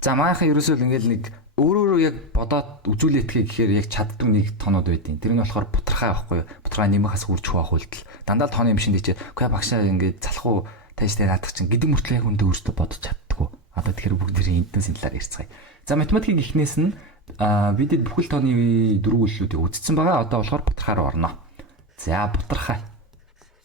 За манайхаа ерөөсөө ингээл нэг өөрөө яг бодоод үзүүлээтгэе гэхээр яг чаддаг нэг тоонууд байдیں۔ Тэр нь болохоор бутархай байхгүй юу? Бутархай нэмэхээс үрж хуваах үйлдэл. Дандаа тооны юм шинэ дижээ. Үгүй багшаа ингээд залхуу тайжтай наадах чинь гэдэг мөртлөө яг үндэ өөртөө бодож чаддаггүй. Одоо тэгэхээр бүгд эндээс энэ талаар ярьцгаая. За математикийн эхнээс нь бидэд бүхэл тооны дөрвөн үйлчлүүдийг үзсэн байгаа. Одоо болохоор бутархай руу орно. За бутархай.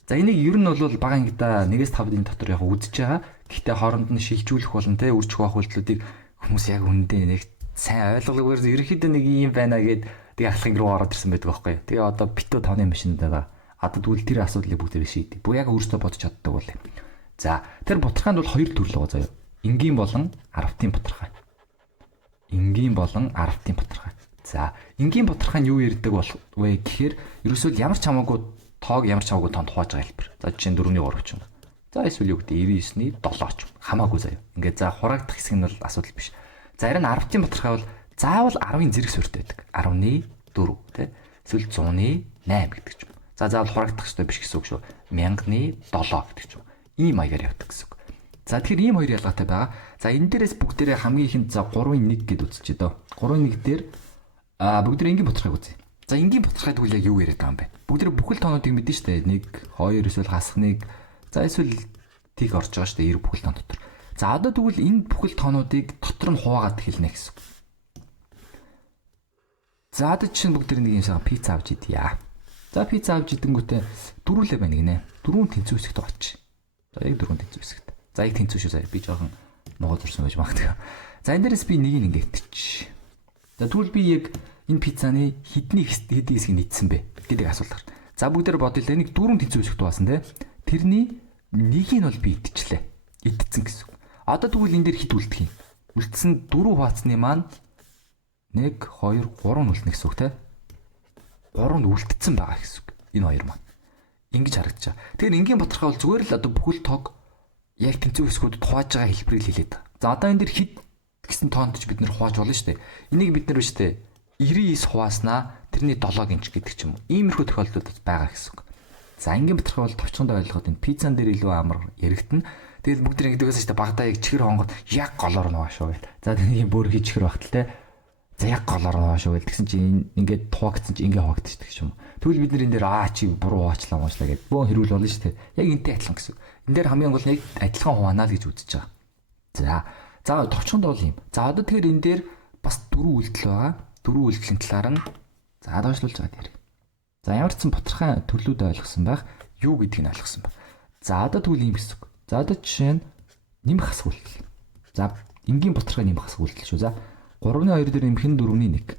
За энийг ер нь бол бага ангидаа 1-5 дийн дотор яг үзэж байгаа. Гэхдээ хооронд нь шилжүүлэх болон те үрж хуваах үйлдэлүүдийг хүмүүс яг үндэ нэг сайн ойлгологоор ерөнхийдөө нэг юм байна гэд тэг ахлахын руу ороод ирсэн байдаг байхгүй. Тэгээ одоо битүү тооны машинд байгаа. Одоо тэгвэл тэр асуудлыг бүгдээрээ шийдэв. Бүх яг өөртөө бодож чаддаг бол юм. За тэр бутархайнд бол хоёр төрөл байгаа заяа. Энгийн болон аравтын бутархай. Энгийн болон аравтын бутархай. За энгийн бутархай нь юу ярьдаг вэ гэхээр ерөөсөө ямар ч хамаагүй тоог ямар ч хамаагүй тоонд хувааж байгаа хэлбэр. За жишээ нь 4-3 ч юм. За эсвэл юу гэдэг 99-ний 7 ч хамаагүй заяа. Ингээд за хураагдах хэсэг нь бол асуудал биш. За харин 10-ын бутархай бол заавал 10-ын зэрэг суурьтай байдаг. 10-ны 4 тий. Эсвэл 100-ны 8 гэдэг ч юм. За заавал хураагдах хэрэгтэй биш гэсэн үг шүү. 1000-ны 7 гэдэг ч юм. Ийм маягаар явдаг гэсэн үг. За тэгэхээр ийм хоёр ялгаатай байгаа. За энэ дээрээс бүгдээрээ хамгийн ихэнд за 3-1 гэд үзчихье дөө. 3-1 дээр бүгдээ энгийн бутархайг үзье. За энгийн бутархай тэгвэл яг юу яриад байгаа юм бэ? Бүгдээ бүхэл тоонуудыг мэднэ шүү дээ. 1 2 эсвэл хасах 1 за эсвэл тийг орж байгаа шүү дээ. Эрг бүхэл тоон дотор. За одоо тэгвэл энэ бүхэл тоонуудыг дотор нь хуваагаад хэлнэ гэсэн. За одоо чинь бүгд нэг юм шиг пицца авч идья. За пицца авч идэнгүүтээ дөрвөлээ байна гинэ. Дөрвөн тэнцүү хэсэгт очиж. За яг дөрвөн тэнцүү хэсэгт. За яг тэнцүү шүү заяа. Би жоохон ногоо зурсан байж магадгүй. За энэ дээрээс би нэгийг ингээд итчих. За тэгвэл би яг энэ пиццаны хэдний хэсгийг нийцсэн бэ гэдэг асуулт гарна. За бүгдээр бодъё л нэг дөрвөн тэнцүү хэсэгт баасан те. Тэрний нэгийг нь бол би итчихлээ. Итцсэн гэсэн. Одоо тэгвэл энэ дээр хит үлдэх юм. Үлдсэн 4 хуваацны маань 1 2 3 үлдэнэ гэсэн үг те. 3 нь үлдсэн байгаа гэсэн үг. Энэ хоёр маань. Ингэж харагдаж байгаа. Тэгэхээр энгийн бутархай бол зүгээр л одоо бүхэл тоог яг тэнцүү хэсгүүдэд хувааж байгаа хэлбэрийг хэлээд байгаа. За одоо энэ дээр хит гэсэн тоонд ч бид нэр хувааж болно шүү дээ. Энийг бид нар биш дээ. 99 хувааснаа тэрний 7-г инч гэдэг ч юм уу. Иймэрхүү тохиолдлууд байгаа гэсэн үг. За энгийн бутархай бол товчхондоо ойлгоход энэ пиццан дээр илүү амар яригдана. Тэгэл бүгд ингэдэгээс ч багтаа яг чихэр хонгод яг голоор нь хаашаа гэл. За тэнийг бүр хий чихэр багталтай. За яг голоор нь хаашаа гэл. Тэгсэн чинь ингээд тугаагцсан чинь ингээ хуваагдчих ч юм уу. Тэгвэл бид нар энэ дээр чи буруу хаачлаа муучлаа гэд бөө хэрүүл болно шүү дээ. Яг энтэй адилхан гэсэн. Энэ дээр хамгийн гол нэг адилхан хуваана л гэж үзэж байгаа. За товчхондоо бол юм. За одоо тэгэхээр энэ дээр бас дөрвөн үйлдэл байгаа. Дөрвөн үйлдэлийн талаар нь за доошлуулж байгаа дээр. За ямар ч сан бутархай төрлүүдээ ойлгосон байх. Юу гэдгийг нь ойлгосон байна. За одоо тэгвэл ийм гэсэн үг. За одоо жишээ нь нэмэх хасах үйлдэл. За энгийн бутархай нэмэх хасах үйлдэл шүү. За 3-ны 2 дээр нэмэх нь 4-ний 1.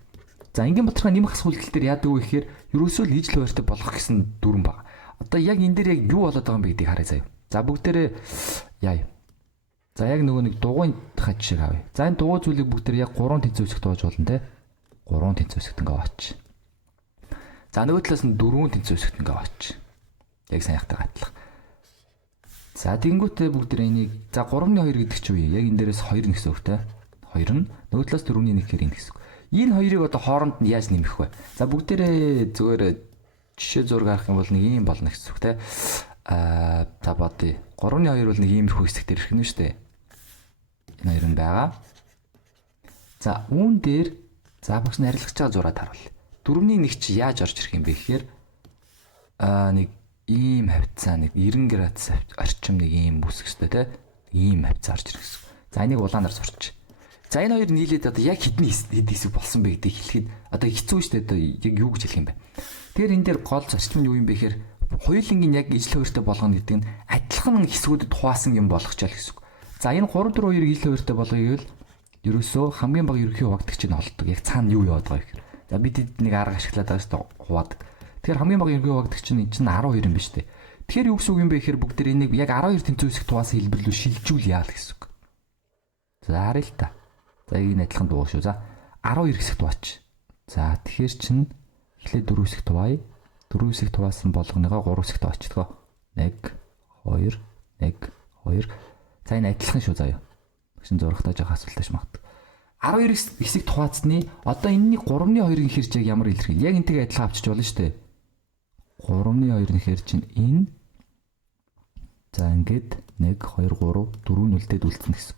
За энгийн бутархай нэмэх хасах үйлдэл дээр яадаг вэ гэхээр ерөөсөө л ижил хуваарьтай болгох гэсэн дүрэн баг. Одоо яг энэ дээр яг юу болоод байгаа юм бэ гэдгийг харъя заяа. За бүгдээрээ яа. За яг нөгөө нэг дугуйн жишээг авъя. За энэ дугуй зүйлийг бүгдээр яг 3 тэнцүү хэсэгт тоож болно те. 3 тэнцүү хэсэгт ингээ аваач. За нөгөө талаас нь 4 тэнцүү хэсэгт ингээ аваач. Яг саяхтай гатлах. За тэнгуүтээ бүгдээр энийг за 3-ны 2 гэдэг чи үе. Яг энэ дээрээс 2 нэгсэн үгтэй. 2 нь нөгөө талаас 4-ний 1 гэхээр энэ гэсэн. Энэ хоёрыг одоо хооронд нь яаж нэмэх вэ? За бүгдээрээ зүгээр жишээ зураг авах юм бол нэг юм болно гэсэн үг те. За бодъё. 3-ны 2 бол нэг иймэрхүү хэсэгт ирэх нь шүү дээ. Энэ хоёр нь байгаа. За үүн дээр за багш нь арилгаж байгаа зураг харуул. 4-ний 1 чи яаж орж ирэх юм бэ гэхээр нэг ийм хавцаа нэг 90 градус орчим нэг ийм бүсэх ёстой те. Ийм хавцаа орж ирэх гэсэн. За энийг улаанаар сурч. За энэ хоёр нийлээд одоо яг хэдний хэсэг болсон бэ гэдгийг хэлэхэд одоо хэцүү шүү дээ. Одоо яг юу гэж хэлэх юм бэ? Тэгэхээр энэ дээр гол зарчим нь юу юм бэ гэхээр хоёулангийн яг ижил хуваарьтай болгоно гэдэг нь адилхан хэсгүүдэд хуваасан юм болгочаал гэсэн үг. За энэ 3-4-2-ыг ижил хуваарьтай болгоё гэвэл ерөөсөө хамгийн бага ерөнхий хуваагдагчийг нь олддог. Яг цаана юу яваад байгаа гэхээр. За бид нэг арга ашиглаад байгаа шүү дээ хуваадаг. Тэгэхээр хамгийн бага ерөнхий хуваагдагч нь энэ чинь 12 юм ба шүү дээ. Тэгэхээр юу гэсэн үг юм бэ гэхээр бүгд энийг яг 12 тэнцүү хэсэгт хуваасан хэлбэрлүү шилжүүл яа л гэсэн үг. За харъя л та. За энэ адилхан дуу шүү. За 12 хэсэгт хуваач. За тэгэхээр чинь эхлээд 4 хэсэгт хуваая. 4 хэсэгт хуваасан болгоныгоо 3 хэсэгт хуваачдаг. 1 2 1 2. За энэ адилхан шүү заяа. Тэгшин зурагтаа жоо асуултаач магад. 12 хэсэгт хуваацны одоо энэний 3-ны 2-ын хэрж яг ямар илэрхийл. Яг энтэйгээ адилхан авчиж болно шүү дээ. 3-ны 2-ын хэр чинь энэ. За ингээд 1 2 3 4 нүлтэд үлдсэн гэсэн.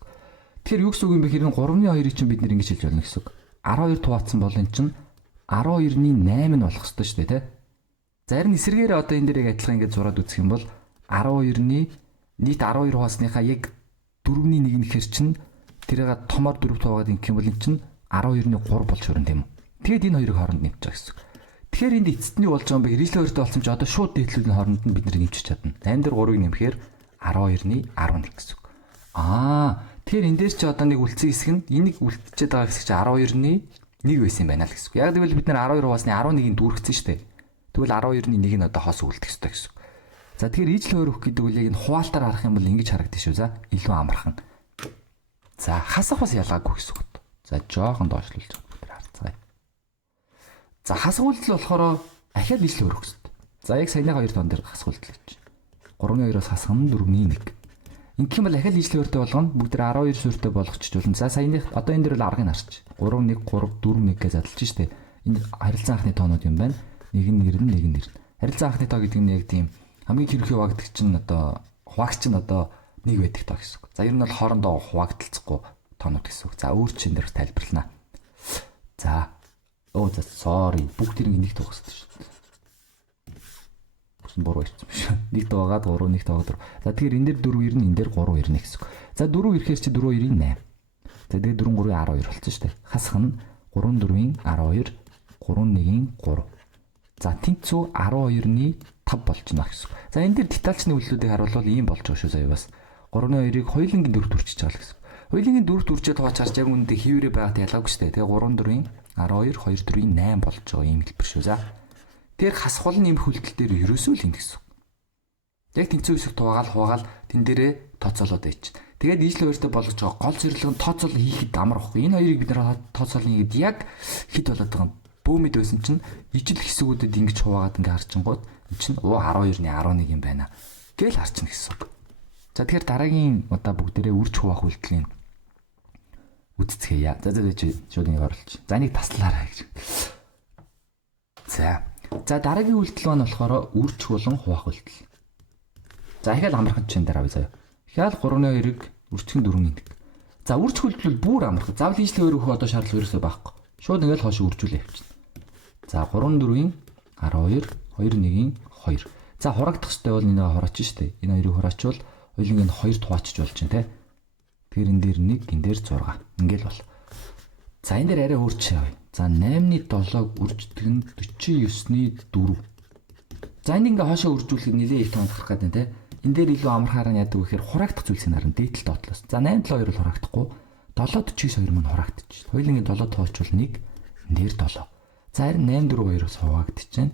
Тэгэхээр юу гэсэн үг юм бэ хэрэг 3-2-ыг чинь бид нэр ингэж хэлж болно гэсэн үг. 12 туваацсан бол эн чинь 12-8 нь болох ёстой шүү дээ, тэ. Зарим эсрэгээр одоо энэ дээр яг адилхан ингэж зураад үзэх юм бол 12-ны нийт 12 хуваасныхаа яг 4-ний 1 нэхэр чинь тэрийг томоор 4 туваагаад ингэх юм бол эн чинь 12-ны 3 болж өрн тийм үү. Тэгээд энэ хоёрыг хооронд нэмж байгаа гэсэн үг. Тэгэхээр энд эцэстний болж байгаа юм бэ? Рийлээ хоёртой болсон чи одоо шууд дээдлүүдийн хооронд нь бид нэр нэмчих чадна. 8 дээр 3-ыг нэмэхээр 12-ны 11 гэсэн үг. Тэгэхээр энэ дээр чи одоо нэг үлдсэн хэсэг нь энийг үлдчихэд байгаа хэсэг чи 12-ны 1 байсан юм байна л гэсэн үг. Яг гэвэл бид нэр 12 хуваасны 11-ийг дүүргэсэн шүү дээ. Тэгвэл 12-ны 1 нь одоо хоос үлдэх ёстой гэсэн үг. За тэгэхээр ижил хоёр хөх гэдэг үл яг энэ хуваалтаар харах юм бол ингэж харагдчих шүү. За илүү амархан. За хасах бас ялгаагүй гэсэн үг. За жоохон доошлуулж бүгд харцгаая. За хасах үйлдэл болохоор ахиад ижил хоёр хөхс. За яг саяны 2 тон дээр хасах үйлдэл гэж. 3-2-оос хасах нь 4-ний 1. Ингэх юм бол ахиад ижил хоёртой болгоно бүгд 12 суурьтай болгочих болно. За саяны одоо энэ дээр бол аргыг харч. 3-1 3 4-1 гэж задлж штэ. Энэ харилцан анхны тоонууд юм байна. Нэг нь нэрнэ, нэг нь нэрнэ. Харилцан анхны тоо гэдэг нь яг тийм хамгийн хэрхий хуваагддаг чинь одоо хуваагч нь одоо нэг байдаг тоо гэсэн үг. За ер нь бол хоорондоо хуваагдalцахгүй тоонууд гэсэн үг. За өөр чинь дээр тайлбарлана. За sorry бүгд тэрийг нэг тугасдаг шүү дээ. Бүсэн буруу ирсэн биш. Нэг дуугаад 3 нэг дуугаад 4. За тэгэхээр энэ дээр 4 ирнэ, энэ дээр 3 ирнэ гэсэн үг. За 4 ирэхээр чи 4 2-ийн 8. За тэгээд 4 3-ийн 12 болсон шүү дээ. Хасах нь 3 4-ийн 12, 3 1-ийн 3. За тэнцүү 12-ны 5 болж байна гэсэн. За энэ дээр детальчны үйлдэлүүдийг харуулвал ийм болж байгаа шүү заяа бас. 3-2-ыг хоёулангийн 4-т үрчиж байгаа л гэсэн. Хоёулангийн 4-т үрчээд хувааж харж яг үүндээ хിവэрэ байгаад ялгаагүй шүү дээ. Тэгээ 3-4-ийн 12, 2-4-ийн 8 болж байгаа ийм хэлбэр шүү. За тэр хасхол нэмэх үйлдэл дээр ерөөсөө л энэ гэсэн. Яг тэнцүү хэсэг хуваагаал тэн дээрээ тооцоолоод байж. Тэгээд ижил хоёртой болгож байгаа гол зэрлэг нь тооцоол хийхэд амар ахгүй. Энэ хоёрыг бид нэр тооцоол хийгээд яг хэд болоод байгаа юм. Бөөмэд байсан чинь ижил хэсгүүдэд ингэж хуваагаад ингээ харчингууд энэ чинь 12-ны 11 юм байна гэл харчна гэсэн. За тэгэхээр дараагийн удаа бүгдээрээ үрж хуваах үйлдэлийн үздцгээе. За шууд нэг оруулж. За нэг таслаарай гэж. За дараагийн үйлдэл маань болохоор үрж болон хуваах үйлдэл. За ихэл амархан чинь дараа заяа. Ихэл 3-2-ыг үржихэн 4-ний 1. За үржих үйлдэл бүр амархан. Заавал ижил хоёр хөө одоо шаардлага ерөөсөө байхгүй. Шууд ингээл хойш үржүүлээ явчихна. За 3-4-ийн 12, 2-1-ийн 2. За хураагдах хэрэгтэй бол энэ хураач штэ. Энэ хоёрыг хураачвал хоёуланг нь 2 туваачж болж байна те. Тэгэхээр энэ дээр 1, энэ дээр 6. Ингээл бол. За энэ дээр арай өөрчлөе явъя. За 8-ны 7-г үрждэг нь 49-ны 4. За энэ ингээ хоошоо үржүүлэхэд нэлээд их тоон гарах гэдэг те. Энэ дээр илүү амархаараа яадаг вэ гэхээр хураагдах зүйлсийг харна дээдэл доотлоос. За 8-7-2 бол хураагдахгүй. 7-49-2 мань хураагдчих. Хоёуланг нь 7 туваачвал 1, энэ дээр 7. За харин 8-4-2-оос хуваагдчихээн.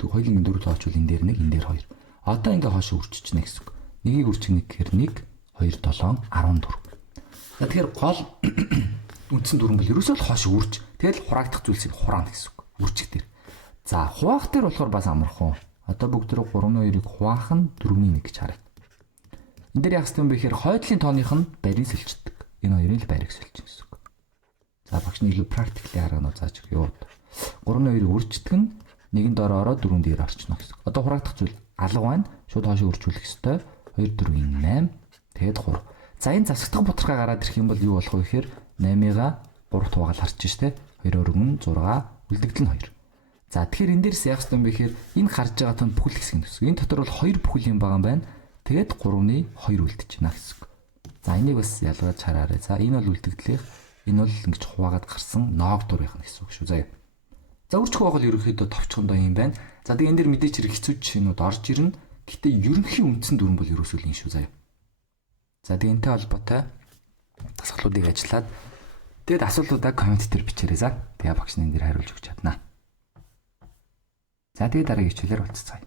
Хоёуланг нь 4 тооцвол энэ дээр 1, энэ дээр 2. Одоо ингээ хоошоо үрччихнэ гэсэн үг. Нэгийг үрчих нэг гэхээр 1, 2, 7, 14. За тэгэхээр гол үндсэн дүрэн бол ерөөсөө л хоошоо үрж. Тэгэл хураагдах зүйлсийг хураана гэсэн үг. Үрчих дээр. За хуваах дээр болохоор бас амархан. Одоо бүгд тэрэг 3-2-ыг хуваах нь 4-ний 1 гэж хараад. Энд дээр яг хэвэн бэхээр хойдлын тооных нь барийг сэлчдэг. Энэ хоёрын л барийг сэлчих гэсэн үг. За багш нэг илүү практикли хараа зааж юу. 3-2-ыг үрждэг нь нэгэн доор ороод 4 дээр орчихно гэсэн. Одоо хураагдах зүйл алга байна. Шууд хоошоо үржүүлэх ёстой. 2-4-ийн 8. Тэгээд 3. За энэ засагдах бутархаа гараад ирэх юм бол юу болох вэ гэхээр 8-ыг 3 туваагаар харчих штэ. 2 өргөн 6 үлдэгдэл нь 2. За тэгэхээр энэ дээрс яг хэвэн бэхээр энэ харж байгаа тань бүхэл хэсэг нь гэсэн. Энэ дотор бол 2 бүхэл юм байгаа юм байна. Тэгээд 3-ны 2 үлдэж байна гэсэн. За энийг бас ялгаж хараарай. За энэ бол үлдэгдлийнх. Энэ бол ингэж хуваагаад гарсан ноог дурынх нь гэсэн үг шүү. Заяа. За үржих байх бол ерөнхийдөө товчхондоо юм байна. За тэгээ энэ дэр мэдээч хэрэг хэцүү жишээнүүд орж ирнэ. Гэтэ ерөнхий үндсэн дүрэн бол ерөөсөө л энэ шүү заяа. За тэгээ энэтэй холбоотой дасгалуудыг ажиллаад тэгээд асуултуудаа комент дээр бичээрэй за. Тэгээ багш энэ дээр хариулж өгч чаднаа. За тэгээ дараагийн хичээлээр уулзцгаая.